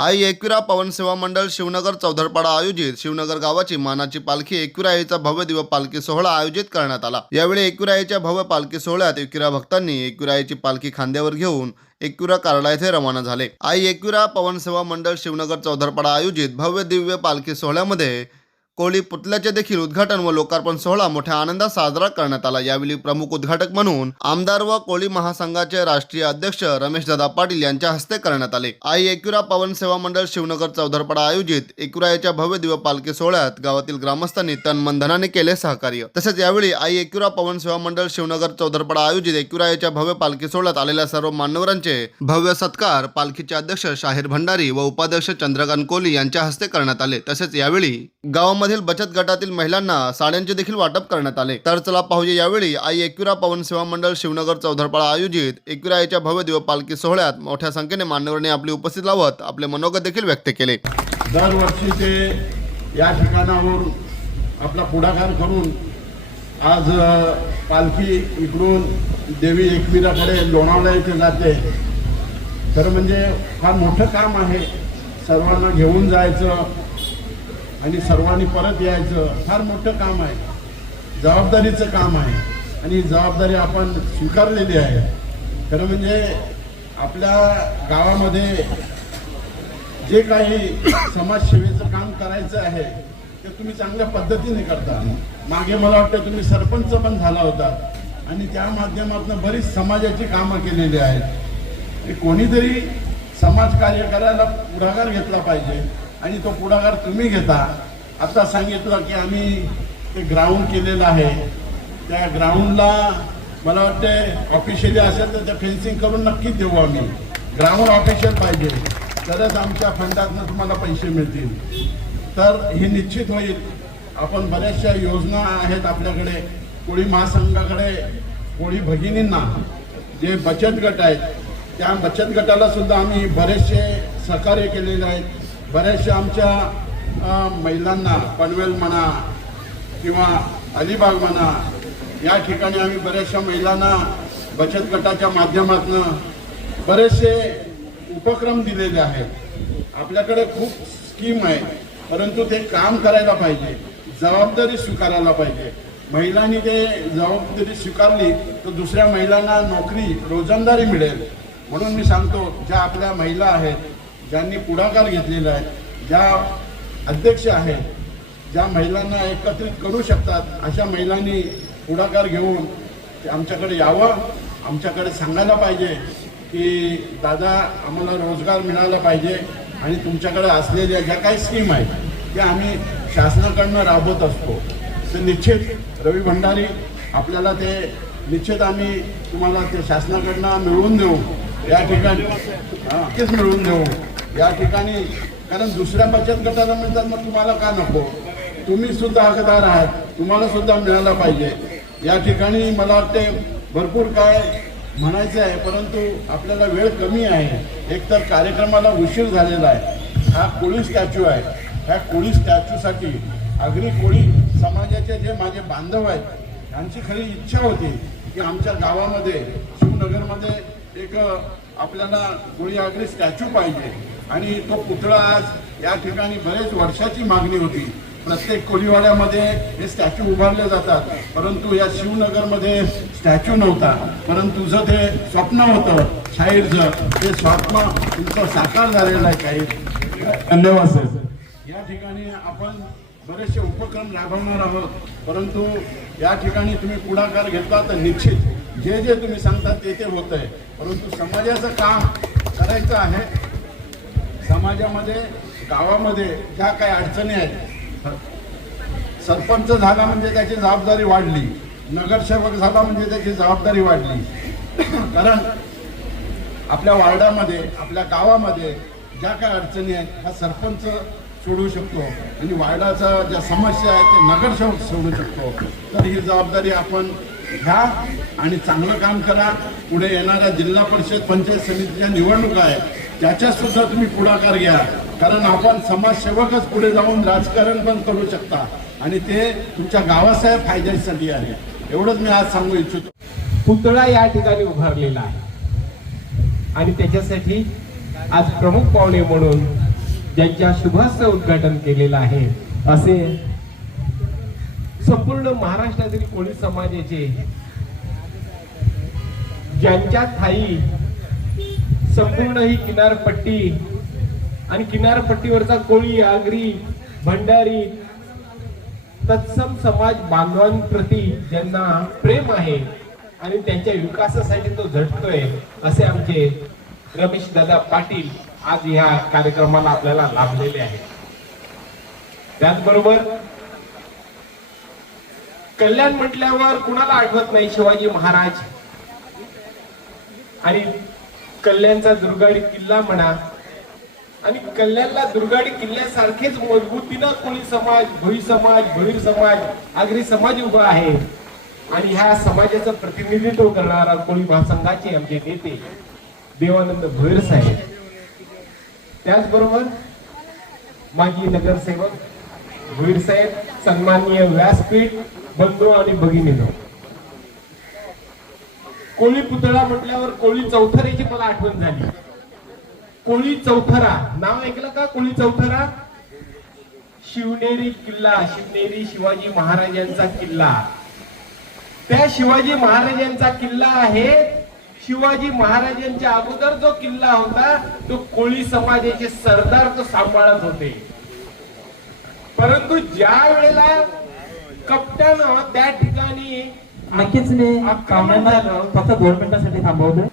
आई एकविरा पवन सेवा मंडळ शिवनगर चौधरपाडा आयोजित शिवनगर गावाची मानाची पालखी एकविरा आईचा भव्य दिव्य पालखी सोहळा आयोजित करण्यात आला। यावेळी एकविरा आईच्या भव्य पालखी सोहळ्यात एकविरा भक्तांनी एकविरा आईची पालखी खांद्यावर घेऊन एकविरा कारला येथे रवाना झाले। आई एकविरा पवन सेवा मंडळ शिवनगर चौधरपाडा आयोजित भव्य दिव्य पालखी सोहळ्यामध्ये कोळी पुतळ्याचे देखील उद्घाटन व लोकार्पण सोहळा मोठ्या आनंदात साजरा करण्यात आला। यावेळी प्रमुख उद्घाटक म्हणून आमदार व कोळी महासंघाचे राष्ट्रीय अध्यक्ष रमेशदादा पाटील यांच्या हस्ते करण्यात आले। आई एकविरा पवन सेवा मंडळ शिवनगर चौधरपाडा आयोजित एकविरा आईच्या भव्य दिव्य पालखी सोहळ्यात गावातील ग्रामस्थांनी तन मन धनाने केले सहकार्य। तसेच यावेळी आई एकविरा पवन सेवा मंडळ शिवनगर चौधरपाडा आयोजित एकविरा आईच्या भव्य पालखी सोहळ्यात आलेल्या सर्व मान्यवरांचे भव्य सत्कार पालखीचे अध्यक्ष शाहीर भंडारी व उपाध्यक्ष चंद्रकांत कोहली यांच्या हस्ते करण्यात आले। तसेच यावेळी गावामध्ये बचत गटातील महिलांना साड्यांचे देखील वाटप करण्यात आले। तर चला पाहूया यावेळी आई एकविरा पवन सेवा मंडळ शिवनगर चौधरपाडा आयोजित एकविरा आईच्या भव्य दिव्य पालखी सोहळ्यात मोठ्या संख्येने मान्यवरांनी आपली उपस्थिती लावत आपले मनोगत देखील व्यक्त केले। दरवर्षी ते या ठिकाणावर आपला पुढाकार करून आज पालखी इकडून देवी एकविराकडे लोणावळा येथे जाते। खरं म्हणजे फार मोठं काम आहे, सर्वांना घेऊन जायचं आणि सर्वांनी परत यायचं फार मोठं काम आहे, जबाबदारीचं काम आहे आणि ही जबाबदारी आपण स्वीकारलेली आहे। खरं म्हणजे आपल्या गावामध्ये जे काही समाजसेवेचं काम करायचं आहे ते तुम्ही चांगल्या पद्धतीने करता। मागे मला वाटतं तुम्ही सरपंच पण झाला होता आणि त्या माध्यमातून बरीच समाजाची कामं केलेली आहेत। कोणीतरी समाजकार्य करायला पुढाकार घेतला पाहिजे आणि तो पुढाकार तुम्ही घेता। आता सांगितलं की आम्ही ते ग्राउंड केलेलं आहे, त्या ग्राउंडला मला वाटते ऑफिशियली असेल तर ते फेन्सिंग करून नक्कीच देऊ आम्ही। ग्राउंड ऑफिशियल पाहिजे तरच आमच्या फंडातनं तुम्हाला पैसे मिळतील, तर हे निश्चित होईल। आपण बऱ्याचशा योजना आहेत आपल्याकडे, कोळी महासंघाकडे कोळी भगिनींना जे बचत गट आहेत त्या बचत गटाला सुद्धा आम्ही बरेचसे सहकार्य केलेले आहेत। बऱ्याचशा आमच्या महिलांना पनवेल म्हणा किंवा अलिबाग म्हणा या ठिकाणी आम्ही बऱ्याचशा महिलांना बचत गटाच्या माध्यमातून बरेचसे उपक्रम दिलेले आहेत। आपल्याकडे खूप स्कीम आहे, परंतु ते काम करायला पाहिजे, जबाबदारी स्वीकारायला पाहिजे। महिलांनी ते जबाबदारी स्वीकारली तर दुसऱ्या महिलांना नोकरी रोजंदारी मिळेल। म्हणून मी सांगतो, ज्या आपल्या महिला आहेत, ज्यांनी पुढाकार घेतलेला आहे, ज्या अध्यक्ष आहेत, ज्या महिलांना एकत्रित करू शकतात, अशा महिलांनी पुढाकार घेऊन आमच्याकडे यावं, आमच्याकडे सांगायला पाहिजे की दादा आम्हाला रोजगार मिळाला पाहिजे आणि तुमच्याकडे असलेल्या ज्या काही स्कीम आहेत त्या आम्ही शासनाकडनं राबवत असतो। तर निश्चित रवी भंडारी आपल्याला ते निश्चित आम्ही तुम्हाला ते शासनाकडनं मिळवून देऊ, या ठिकाणी नक्कीच मिळवून देऊ या ठिकाणी। कारण दुसऱ्या बचत गटाला मिळतात मग तुम्हाला का नको? तुम्ही सुद्धा हकदार आहात, तुम्हाला सुद्धा मिळायला पाहिजे। या ठिकाणी मला वाटते भरपूर काय म्हणायचं आहे, परंतु आपल्याला वेळ कमी आहे। एकतर कार्यक्रमाला उशीर झालेला आहे। हा कोळी स्टॅच्यू आहे, ह्या कोळी स्टॅच्यूसाठी आगरी कोळी समाजाचे जे माझे बांधव आहेत त्यांची खरी इच्छा होती की आमच्या गावामध्ये शिवनगरमध्ये एक आपल्याला कोळी आगरी स्टॅच्यू पाहिजे आणि तो पुतळा आज या ठिकाणी बरेच वर्षाची मागणी होती। प्रत्येक कोळीवाड्यामध्ये हे स्टॅच्यू उभारले जातात, परंतु या शिवनगरमध्ये स्टॅच्यू नव्हता। परंतु तुझं ते स्वप्न होतं शाहीरचं, ते स्वप्न तुमचं साकार झालेलं आहे शाहीर। धन्यवाद सर। या ठिकाणी आपण बरेचसे उपक्रम राबवणार आहोत, परंतु या ठिकाणी तुम्ही पुढाकार घेतला तर निश्चित जे जे तुम्ही सांगता ते ते होत आहे। परंतु समाजाचं काम करायचं आहे। समाजामध्ये गावामध्ये ज्या काही अडचणी आहेत, सरपंच झाला म्हणजे त्याची जबाबदारी वाढली, नगरसेवक झाला म्हणजे त्याची जबाबदारी वाढली। कारण आपल्या वार्डामध्ये आपल्या गावामध्ये ज्या काही अडचणी आहेत हा सरपंच सोडवू शकतो आणि वार्डाचा ज्या समस्या आहेत ते नगरसेवक सोडवू शकतो। तर ही जबाबदारी आपण घ्या आणि चांगलं काम करा। पुढे येणाऱ्या जिल्हा परिषद पंचायत समितीच्या निवडणुका आहेत त्याच्यात सुद्धा तुम्ही पुढाकार घ्या, कारण आपण समाजसेवकच पुढे जाऊन राजकारण पण करू शकता आणि ते तुमच्या गावाच्या फायद्यासाठी आहे। एवढंच मी आज सांगू इच्छितो। पुतळा या ठिकाणी उभारलेला आहे आणि त्याच्यासाठी आज प्रमुख पाहुणे म्हणून ज्यांच्या शुभहस्ते उद्घाटन केलेलं आहे असे संपूर्ण महाराष्ट्रातील कोळी समाजाचे ज्यांच्या ठाई संपूर्ण ही किनारपट्टी आणि किनारपट्टीवरचा कोळी, आगरी, भंडारी तत्सम समाज बांधवांप्रती ज्यांना प्रेम आहे आणि त्यांच्या विकासासाठी तो झटतोय असे आमचे रमेश दादा पाटील आज ह्या कार्यक्रमाला आपल्याला लाभलेले आहेत. त्याचबरोबर कल्याण म्हटल्यावर कुणाला आठवत नाही शिवाजी महाराज आणि कल्याणचा दुर्गाडी किल्ला म्हणा आणि कल्याणला दुर्गाडी किल्ल्यासारखेच मजबूतीनं कोळी समाज, भोई समाज, भोईर समाज, आगरी समाज उभा आहे आणि ह्या समाजाचं प्रतिनिधित्व करणारा कोळी महासंघाचे आमचे नेते देवानंद भोईर साहेब, त्याचबरोबर माजी नगरसेवक भोईर साहेब, सन्माननीय व्यासपीठ बंधू आणि भगिनीनो. कोळी पुतळा म्हटल्यावर कोळी चौथरेची मला आठवण झाली. कोळी चौथरा नाव ऐकलं का? कोळी चौथरा शिवनेरी किल्ला, शिवनेरी शिवाजी महाराजांचा किल्ला. त्या शिवाजी महाराजांचा किल्ला आहे. शिवाजी महाराजांच्या अगोदर जो किल्ला होता तो कोळी समाजाचे सरदार तो सांभाळत होते. परंतु ज्या वेळेला कप्तानं त्या ठिकाणी नक्कीच मी पाहुण्यांना फक्त 2 मिनिटांसाठी थांबवतो.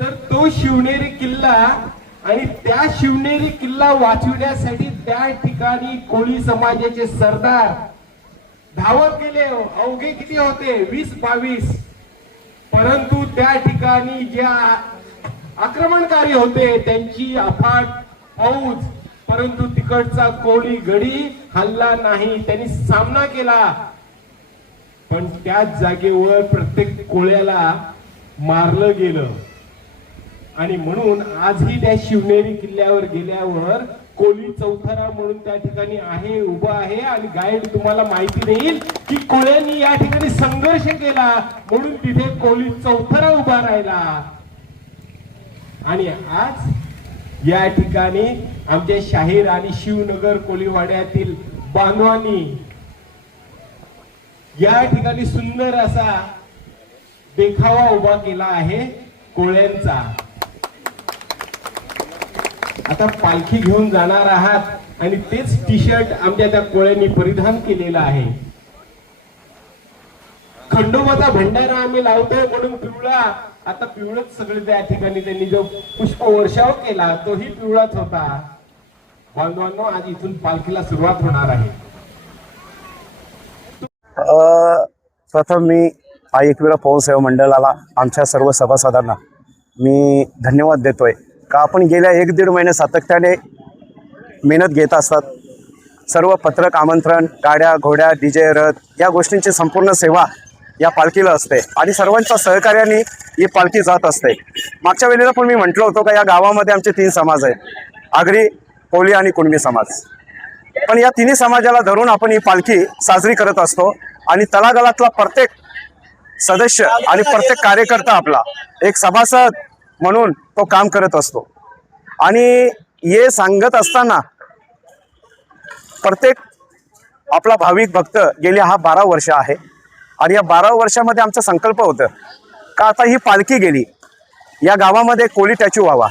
तर तो शिवनेरी किल्ला आणि त्या शिवनेरी किल्ला वाचविण्यासाठी त्या ठिकाणी कोळी समाजाचे सरदार धावत गेले. अवघे किती होते? 20-22. परंतु त्या ठिकाणी ज्या आक्रमणकारी होते त्यांची अफाट फौज, परंतु तिकडचा कोळी गडी हल्ला नाही. त्यांनी सामना केला. पण त्याच जागेवर प्रत्येक कोळ्याला मारलं गेलं आणि म्हणून आजही त्या शिवनेरी किल्ल्यावर गेल्यावर कोळी चौथरा म्हणून त्या ठिकाणी आहे, उभा आहे आणि गाईड तुम्हाला माहिती देईल की कोळ्यांनी या ठिकाणी संघर्ष केला म्हणून तिथे कोळी चौथरा उभा राहिला. आणि आज या ठिकाणी आमच्या शाहीर आणि शिवनगर कोळीवाड्यातील बांधवांनी या ठिकाणी सुंदर असा देखावा उभा केला आहे कोळ्यांचा. आता पालखी घेऊन जाणार आहात आणि तेच टी शर्ट आमच्या त्या कोळ्यांनी परिधान केलेला आहे. खंडोबाचा भंडारा आम्ही लावतोय म्हणून पिवळा, आता पिवळच सगळे त्या ठिकाणी त्यांनी जो पुष्प वर्षाव केला तोही पिवळाच होता. बांधवांनो, आज इथून पालखीला सुरुवात होणार आहे. प्रथम मी एकविरा पवन सेवा मंडळाला आमच्या सर्व सभासदांना मी धन्यवाद देतोय का आपण गेल्या 1-1.5 महिने सातत्याने मेहनत घेत असतात. सर्व पत्रक, आमंत्रण, गाड्या, घोड्या, DJ, रथ या गोष्टींची संपूर्ण सेवा या पालखीला असते आणि सर्वांच्या सहकार्याने ही पालखी जात असते. मागच्या वेळेला पण मी म्हटलं होतं का या गावामध्ये आमचे 3 समाज आहेत, आगरी, कोळी आणि कुणबी समाज. पण या तिन्ही समाजाला धरून आपण ही पालखी साजरी करत असतो आणि तळागाळातला प्रत्येक सदस्य आणि प्रत्येक कार्यकर्ता आपला एक सभासद म्हणून तो काम करत असतो. आणि हे सांगत असताना प्रत्येक आपला भाविक भक्त गेले 12 वर्ष आहे आणि या 12 वर्षामध्ये आमचा संकल्प होतं का आता ही पालखी गेली या गावामध्ये कोळी टॅच्यू व्हावा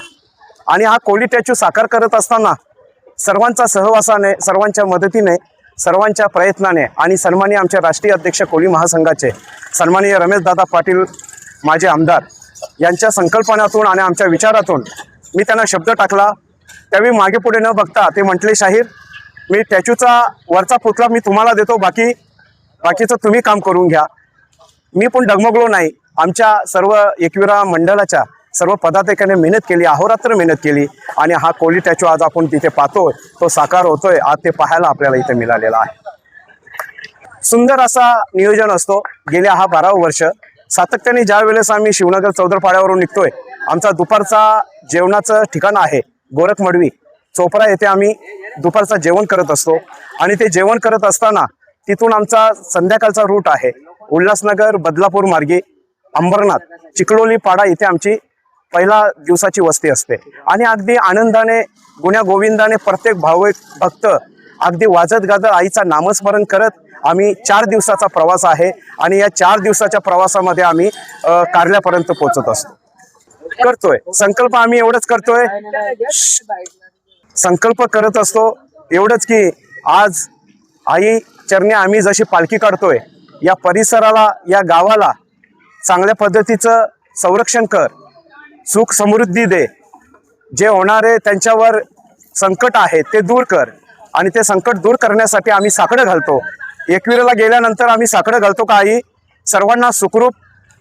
आणि हा कोळी टॅच्यू साकार करत असताना सर्वांचा सहवासाने, सर्वांच्या मदतीने, सर्वांच्या प्रयत्नाने आणि सन्माननीय आमचे राष्ट्रीय अध्यक्ष कोळी महासंघाचे सन्माननीय रमेशदादा पाटील माझे आमदार यांच्या संकल्पनातून आणि आमच्या विचारातून मी त्यांना शब्द टाकला. त्यावेळी मागे पुढे न बघता ते म्हटले, शाहीर मी टॅच्यूचा वरचा पुतळा मी तुम्हाला देतो, बाकीचं तुम्ही काम करून घ्या. मी पण डगमगलो नाही. आमच्या सर्व एकविरा मंडळाच्या सर्व पदाधिकाऱ्यांनी मेहनत केली, अहोरात्र मेहनत केली आणि हा कोळी टॅच्यू आज आपण तिथे पाहतोय, तो साकार होतोय. आज ते पाहायला आपल्याला इथे मिळालेला आहे. सुंदर असा नियोजन असतो. गेल्या 12 वर्ष सातत्याने ज्या वेळेस आम्ही शिवनगर चौदरपाड्यावरून निघतोय, आमचा दुपारचा जेवणाचं ठिकाण आहे गोरखमडवी चोपडा, येथे आम्ही दुपारचं जेवण करत असतो आणि ते जेवण करत असताना तिथून आमचा संध्याकाळचा रूट आहे उल्हासनगर, बदलापूर मार्गे अंबरनाथ, चिखलोली पाडा इथे आमची पहिला दिवसाची वस्ती असते आणि अगदी आनंदाने गुण्या गोविंदाने प्रत्येक भाविक भक्त अगदी वाजत गाजत आईचा नामस्मरण करत आम्ही 4 दिवसाचा प्रवास आहे आणि या 4 दिवसाच्या प्रवासामध्ये आम्ही कारल्यापर्यंत पोहोचत असतो. करतोय संकल्प आम्ही एवढंच करतोय, संकल्प करत असतो एवढंच की आज आई चरणी आम्ही जशी पालखी काढतोय, या परिसराला या गावाला चांगल्या पद्धतीचं संरक्षण कर, सुख समृद्धी दे, जे होणारे त्यांच्यावर संकट आहे ते दूर कर आणि ते संकट दूर करण्यासाठी आम्ही साकडं घालतो. एकविरेला गेल्यानंतर आम्ही साकडं घालतो का आई सर्वांना सुखरूप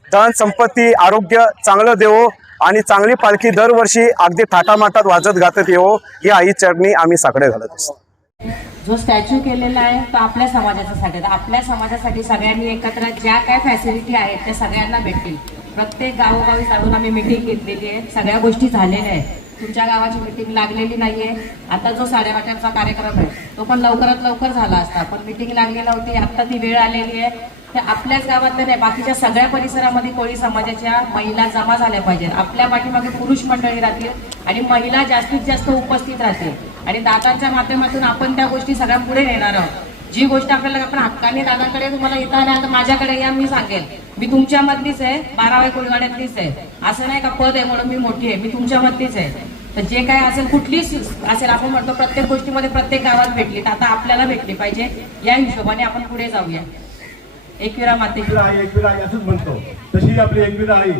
धन संपत्ती आरोग्य चांगलं देवो आणि चांगली पालखी दरवर्षी अगदी थाटामाटात वाजत गाजत येवो, ही आई चरणी आम्ही साकडे घालत असतो. जो स्टॅच्यू केलेला आहे तो आपल्या समाजासाठी आहे. आपल्या समाजासाठी सगळ्यांनी एकत्र ज्या काय फॅसिलिटी आहेत त्या सगळ्यांना भेटतील. प्रत्येक गावोगावी जाऊन आम्ही मिटिंग घेतलेली आहे, सगळ्या गोष्टी झालेल्या आहेत. तुमच्या गावाची मिटिंग लागलेली नाहीये. आता जो 8:30चा कार्यक्रम आहे तो पण लवकरात लवकर झाला असता, पण मिटिंग लागलेली होती, आता ती वेळ आलेली आहे. ते आपल्याच गावातल्या नाही, बाकीच्या सगळ्या परिसरामध्ये कोळी समाजाच्या महिला जमा झाल्या पाहिजेत. आपल्या पाठीमागे पुरुष मंडळी राहतील आणि महिला जास्तीत जास्त उपस्थित राहतील आणि दादांच्या माध्यमातून आपण त्या गोष्टी सगळ्या पुढे नेणार आहोत. जी गोष्ट आपल्याला आपण हक्काने दादाकडे तुम्हाला येता नाही तर माझ्याकडे या, मी सांगेल मी तुमच्या मधलीच आहे, 12व्या कोळीवाड्यातलीच आहे. असं नाही का पद आहे म्हणून मी मोठी आहे, मी तुमच्या मधलीच आहे. तर जे काय असेल कुठली असेल आपण म्हणतो प्रत्येक गोष्टीमध्ये प्रत्येक गावात भेटली, तर आता आपल्याला भेटली पाहिजे. या हिशोबाने आपण पुढे जाऊया. एकविरा मातेची आई एकविरा आई असंच म्हणतो, तशी आपली एकविरा आई,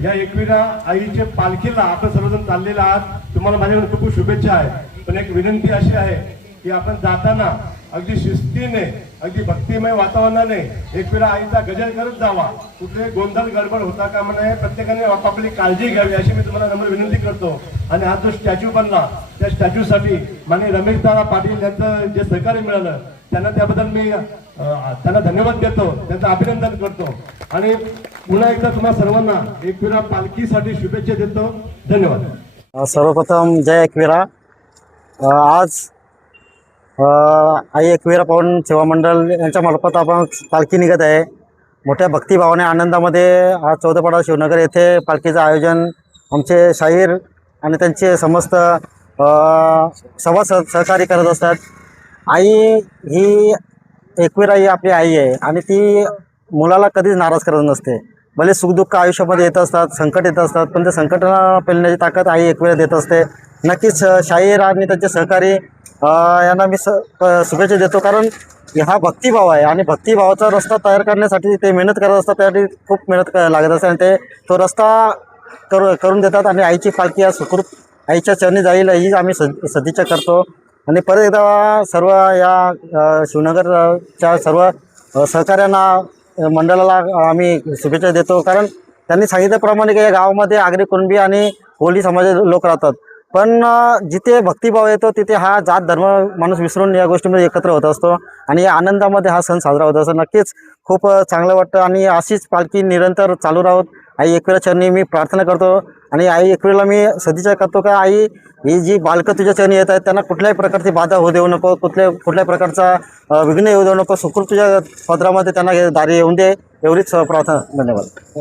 या एकविरा आईच्या पालखीला आपण सर्वजण चाललेला आहात. तुम्हाला माझ्याकडून खूप शुभेच्छा आहे. पण एक विनंती अशी आहे की आपण जाताना अगदी शिस्तीने अगदी भक्तिमय वातावरणाने एकविरा आईचा गजर करत जावा. कुठे गोंधळ गडबड होता कामा नये. प्रत्येकाने आपली काळजी घ्यावी अशी मी तुम्हाला नम्र विनंती करतो. आणि आज जो स्टॅच्यू बनला त्या स्टॅच्यूसाठी माननीय रमेश दादा पाटील यांचं जे सहकार्य मिळालं त्यांना त्याबद्दल मी त्यांना धन्यवाद देतो, त्यांचं अभिनंदन करतो आणि पुन्हा एकदा तुम्हाला सर्वांना एकविरा पालखीसाठी शुभेच्छा देतो. धन्यवाद. सर्वप्रथम जय एकविरा. आज आई एकविरा पावन सेवा मंडळ यांच्या मार्फत आपण पालखी निघत आहे. मोठ्या भक्तिभावाने आनंदामध्ये आज चौदपाडा शिवनगर येथे पालखीचं आयोजन आमचे शाहीर आणि त्यांचे समस्त सभासद सहकारी करत असतात. आई ही एकविरा ही आपली आई आहे आणि ती मुलाला कधीच नाराज करत नसते. भले सुखदुःख आयुष्यामध्ये येत असतात, संकट येत असतात, पण ते संकटाला पेलण्याची ताकद आई एकविरा देत असते. नक्कीच शाहीर आणि त्यांचे सहकारी यांना मी शुभेच्छा देतो, कारण हा भक्तिभाव आहे आणि भक्तिभावाचा रस्ता तयार करण्यासाठी ते मेहनत करत असतात. त्यासाठी खूप मेहनत लागत असते आणि ते तो रस्ता करून देतात आणि आईची पालखी या सुखरूप आईच्या चरणी जाईल ही आम्ही सदिच्छा करतो. आणि परत एकदा सर्व या शिवनगरच्या सर्व सहकाऱ्यांना मंडळाला आम्ही शुभेच्छा देतो, कारण त्यांनी सांगितल्याप्रमाणे की या गावामध्ये आगरी कुणबी आणि कोळी समाजाचे लोक राहतात, पण जिथे भक्तिभाव येतो तिथे हा जात धर्म माणूस विसरून या गोष्टीमध्ये एकत्र होत असतो आणि या आनंदामध्ये हा सण साजरा होत असतो. नक्कीच खूप चांगलं वाटतं आणि अशीच पालखी निरंतर चालू राहोत आई एकविरा चरणी मी प्रार्थना करतो. आणि आई एकविराला मी सदिच्छा करतो का आई ही जी बालकं तुझ्या चरणी येत आहेत त्यांना कुठल्याही प्रकारची बाधा होऊ देऊ नको, कुठल्याही प्रकारचा विघ्न येऊ देऊ नको, सुखरूप तुझ्या पदरामध्ये त्यांना दारी येऊन दे, एवढीच प्रार्थना. धन्यवाद.